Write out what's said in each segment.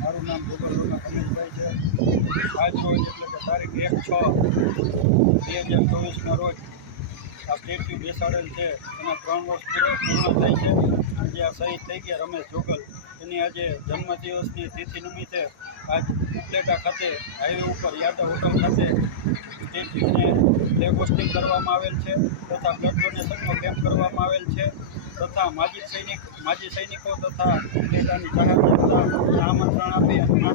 મારું નામ ગોપાલભાઈ કમલેશભાઈ છે। આજ રોજ એટલે કે તારીખ 1/6/2024ના રોજ આ સ્ટેચ્યુ બેસાડેલ છે એના 3 વર્ષ પૂર્ણ થાય છે। જે આ શહીદ થઈ ગયા રમેશ જોગલ એની આજે જન્મદિવસની તિથિ નિમિત્તે આજ ઉપલેટા ખાતે હાઈવે ઉપર યાદવ હોટલ ખાતે સ્ટેચ્યુને ફ્લેગ હોસ્ટિંગ કરવામાં આવેલ છે તથા બ્લડ ડોનેશનનો કેમ્પ કરવામાં આવેલ છે તથા માજી સૈનિકો તથા ઉપલેટાની જાહેર જનતા આમંત્રણ આપી અને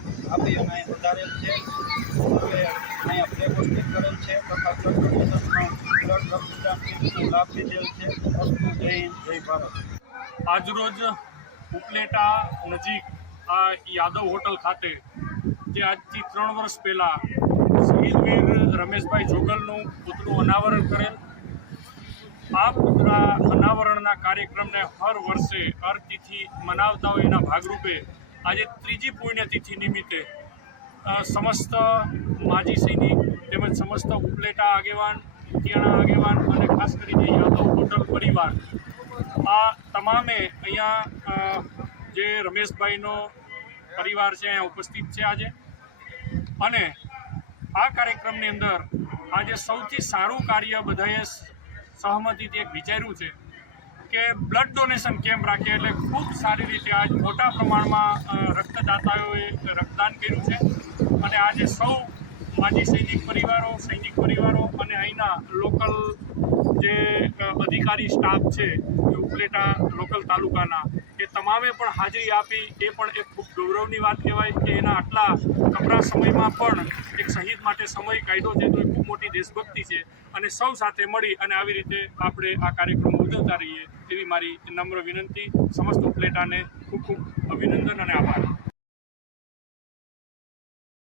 અહીં વધારેલ છે। એટલે અહીંયા ફ્લેગ હોસ્ટિંગ કરેલ છે તથા બ્લડ ડોનેશનનો બ્લડ રક્તદાન કેમ્પનો લાભ લીધેલ છે। અસ્તુ જય હિન્દ જય ભારત। આજરોજ ઉપલેટા નજીક આ યાદવ હોટલ ખાતે જે આજથી 3 વર્ષ પહેલાં શહીદ વીર રમેશભાઈ જોગલનું પુતળું અનાવરણ કરેલ। આ પુતળા અનાવરણના કાર્યક્રમને હર વર્ષે હર તિથિ મનાવતા હોય એના ભાગરૂપે આજે 3જી પુણ્યતિથિ નિમિત્તે સમસ્ત માજી સૈનિક તેમજ સમસ્ત ઉપલેટા આગેવાન તિયાણા આગેવાન અને ખાસ કરીને યાદવ હોટલ પરિવાર આ તમામે અહીંયા જે રમેશભાઈનો પરિવાર છે અહીંયા ઉપસ્થિત છે આજે। અને આ કાર્યક્રમની અંદર આજે સૌથી સારું કાર્ય બધાએ સહમતિથી એક વિચાર્યું છે કે બ્લડ ડોનેશન કેમ્પ રાખીએ એટલે ખૂબ સારી રીતે આજ મોટા પ્રમાણમાં રક્તદાતાઓએ રક્તદાન કર્યું છે અને આજે સૌ માજી સૈનિક પરિવારો અને અહીંના લોકલ જે અધિકારી સ્ટાફ છે ઉપલેટા લોકલ તાલુકાના એ તમામે પણ હાજરી આપી એ પણ એક ખૂબ ગૌરવની વાત કહેવાય કે એના આટલા કપરા સમયમાં પણ એક શહીદ માટે સમય કાઢ્યો છે તો એ ખૂબ મોટી દેશભક્તિ છે અને સૌ સાથે મળી અને આવી રીતે આપણે આ કાર્યક્રમ ઉજવતા રહીએ તેવી મારી નમ્ર વિનંતી। સમસ્ત ઉપલેટાને ખૂબ ખૂબ અભિનંદન અને આભાર।